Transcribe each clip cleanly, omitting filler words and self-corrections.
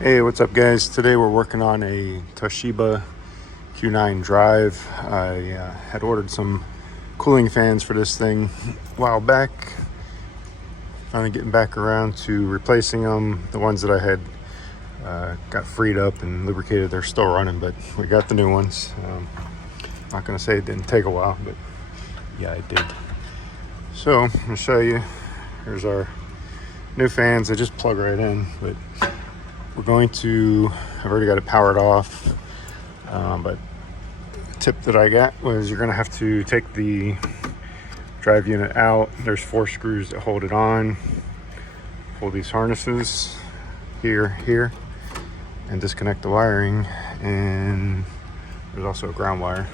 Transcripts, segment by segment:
Hey, what's up guys? Today we're working on a Toshiba Q9 drive. I had ordered some cooling fans for this thing a while back. Finally getting back around to replacing them. The ones that I had got freed up and lubricated, they're still running, but we got the new ones. Not gonna say it didn't take a while, but yeah, it did. So I'm gonna show you. Here's our new fans. They just plug right in, but we're going to, I've already got it powered off, but the tip that I got was you're going to have to take the drive unit out. There's 4 screws that hold it on. Pull these harnesses here, and disconnect the wiring. And there's also a ground wire.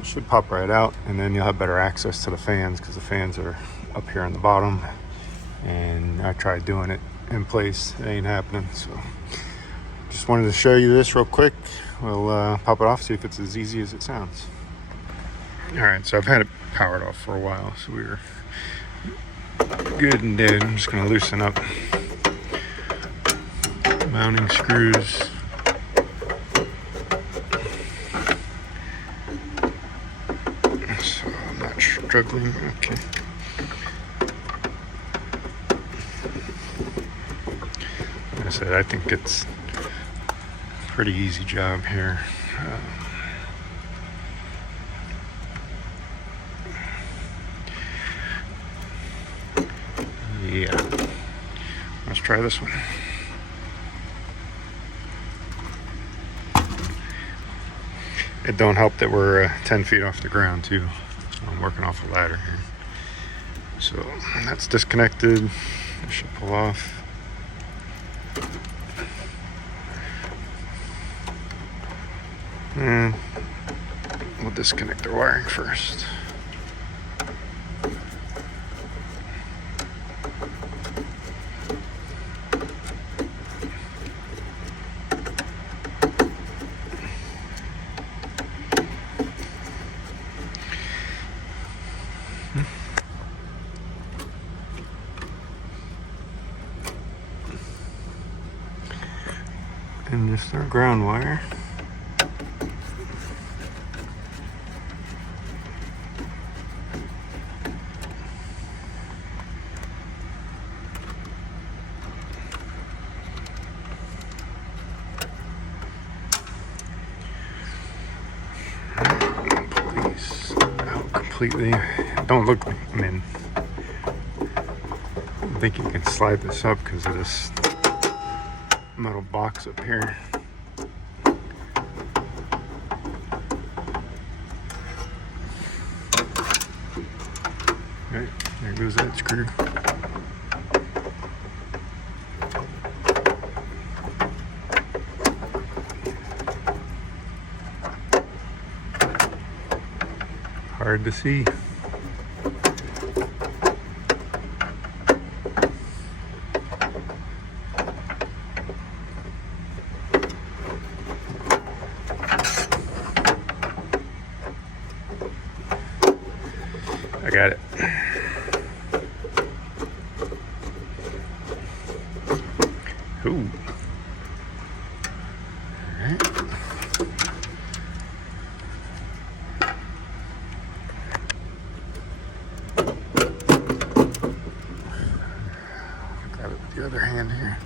It should pop right out, and then you'll have better access to the fans because the fans are up here on the bottom. And I tried doing it in place, it ain't happening. So just wanted to show you this real quick. We'll pop it off, see if it's as easy as it sounds. All right, so I've had it powered off for a while, so we were good and dead. I'm just gonna loosen up mounting screws. So I'm not struggling. Okay. Like I said, I think it's a pretty easy job here. Yeah, let's try this one. It don't help that we're 10 feet off the ground too. I'm working off a ladder here. So that's disconnected. It should pull off. And we'll disconnect the wiring first. And just our ground wire. Pull these out completely. Don't look, I mean, I think you can slide this up because of this metal box up here. Okay, there goes that screw. Hard to see. I got it. Ooh. All right. Grab it with the other hand here.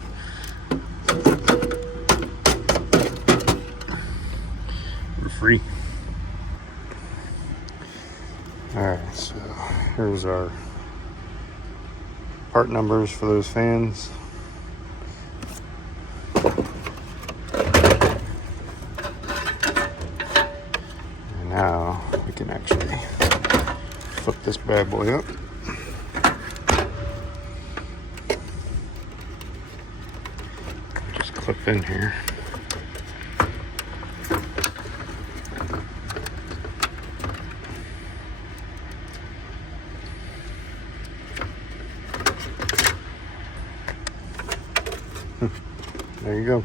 We're free. Alright, so here's our part numbers for those fans. And now we can actually flip this bad boy up. Just clip in here. There you go.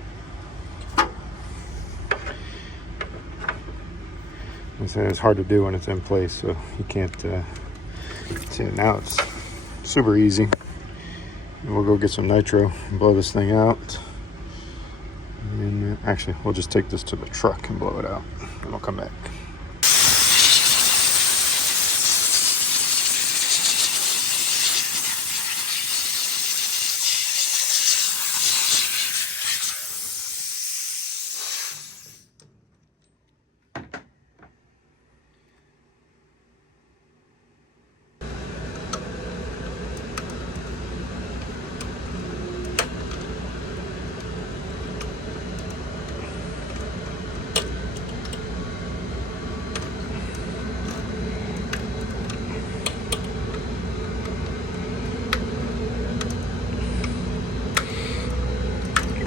I said it's hard to do when it's in place, so you can't see it. Now it's super easy. And we'll go get some nitro and blow this thing out. And actually, we'll just take this to the truck and blow it out, and we'll come back.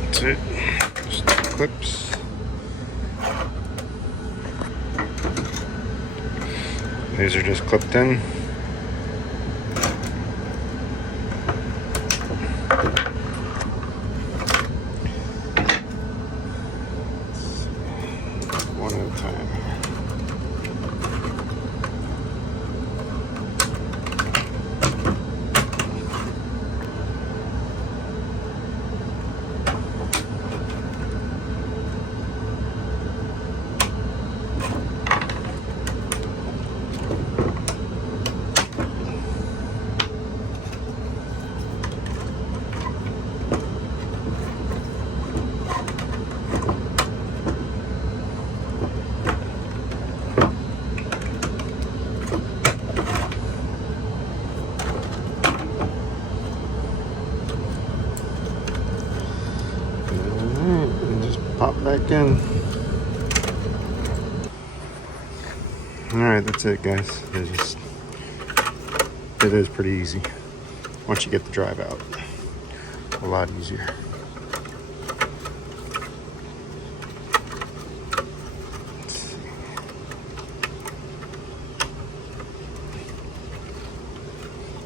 That's it. Just the clips. These are just clipped in. One at a time. Pop back in. Alright, that's it, guys. It is pretty easy once you get the drive out. A lot easier. Let's see.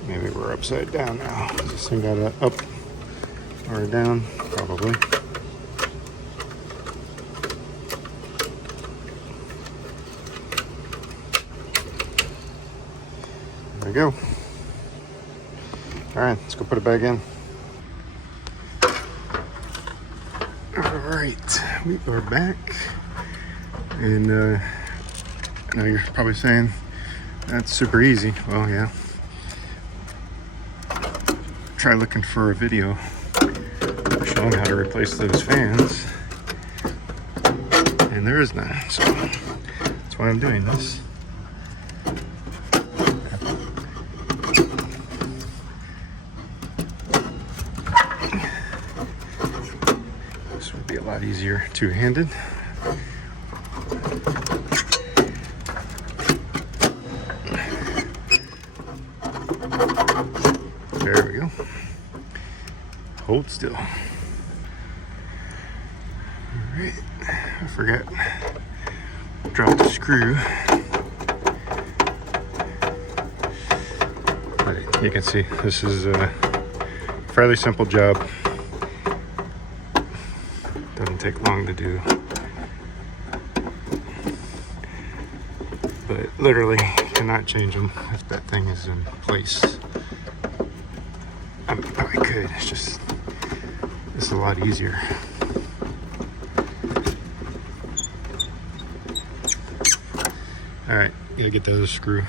Maybe we're upside down now. Is this thing got it up or down? Probably. There we go. All right, let's go put it back in. All right, we are back. And I know you're probably saying that's super easy. Well, yeah. Try looking for a video showing how to replace those fans. And there is none, so that's why I'm doing this. A lot easier two-handed. There we go. Hold still. All right, I forgot. Drop the screw. But you can see this is a fairly simple job. Doesn't take long to do, but literally cannot change them if that thing is in place. I mean, you probably could, it's a lot easier. All right, gotta get the other screw.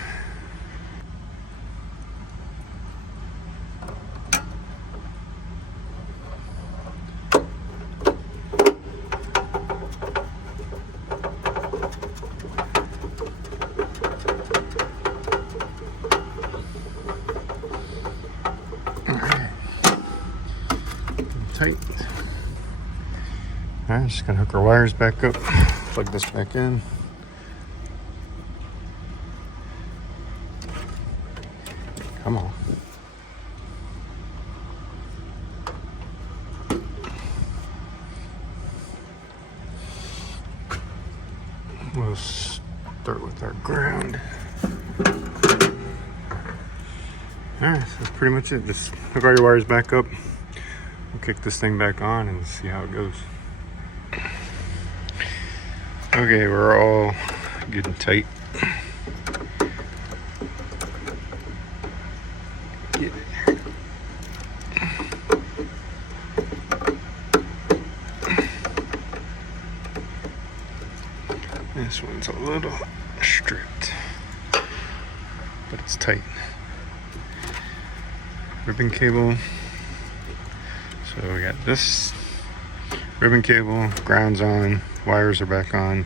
Tight. All right, just gonna hook our wires back up, plug this back in. Come on. We'll start with our ground. All right, so that's pretty much it. Just hook all your wires back up. We'll kick this thing back on and see how it goes. Okay, we're all good and tight. Get it. This one's a little stripped, but it's tight. Ribbon cable. So we got this ribbon cable, ground's on, wires are back on,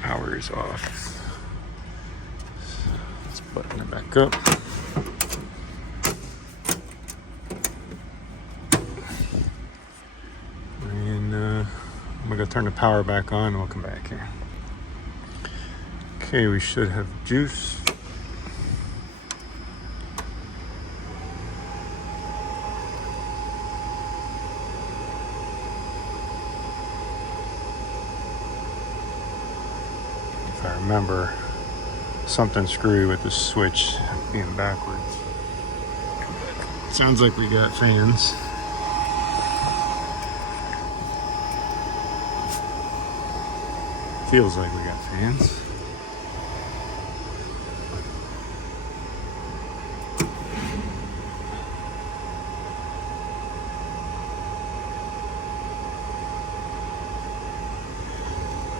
power is off. So let's button it back up. And I'm gonna go turn the power back on and we'll come back here. Okay, we should have juice. If I remember, something screwy with the switch being backwards. Sounds like we got fans. Feels like we got fans.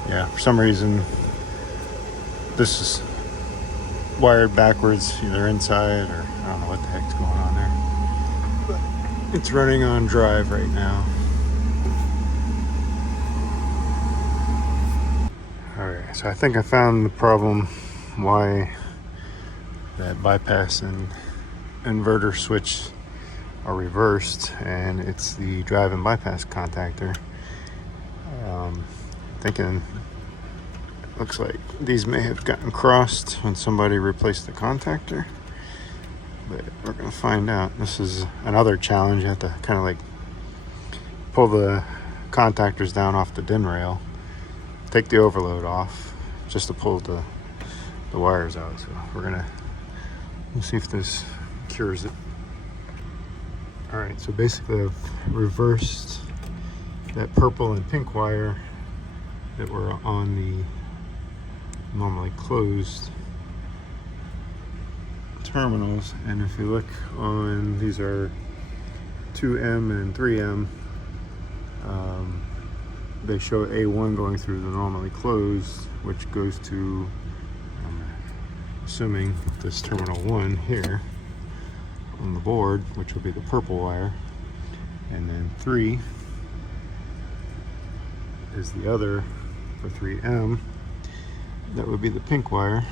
Yeah, for some reason this is wired backwards, either inside or I don't know what the heck's going on there. But it's running on drive right now. Alright, so I think I found the problem why that bypass and inverter switch are reversed, and it's the drive and bypass contactor. Thinking looks like these may have gotten crossed when somebody replaced the contactor, but we're gonna find out. This is another challenge. You have to kind of like pull the contactors down off the DIN rail, take the overload off just to pull the wires out. So we'll see if this cures it. All right, so basically I've reversed that purple and pink wire that were on the normally closed terminals, and if you look on, these are 2M and 3M, they show A1 going through the normally closed, which goes to, I'm assuming, this terminal 1 here on the board, which will be the purple wire, and then 3 is the other for 3M. That would be the pink wire.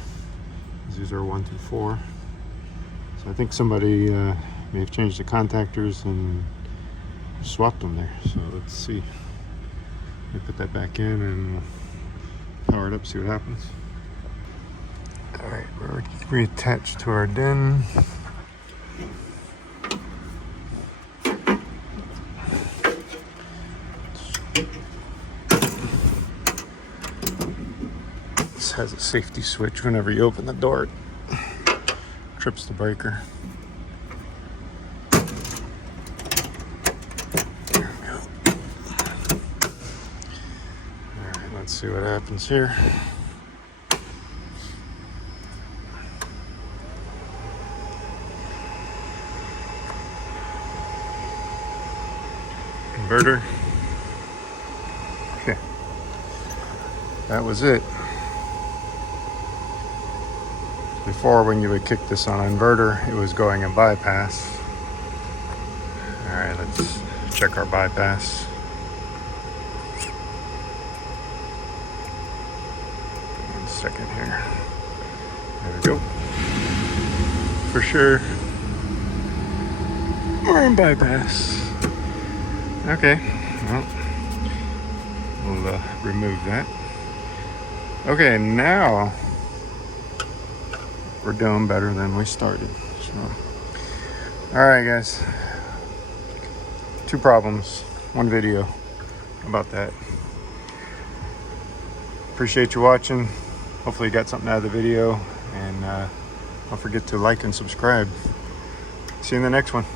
These are 1 through 4. So I think somebody may have changed the contactors and swapped them there. So let's see. Let me put that back in and power it up, see what happens. All right, we're reattached to our DIN. This has a safety switch. Whenever you open the door, it trips the breaker. There we go. All right, let's see what happens here. Inverter. Okay, that was it. Before, when you would kick this on inverter, it was going in bypass. All right, let's check our bypass. One second here. There we go. For sure, we're in bypass. Okay, well, we'll remove that. Okay, now we're doing better than we started. So, all right, guys. 2 problems, 1 video about that. Appreciate you watching. Hopefully you got something out of the video, and don't forget to like and subscribe. See you in the next one.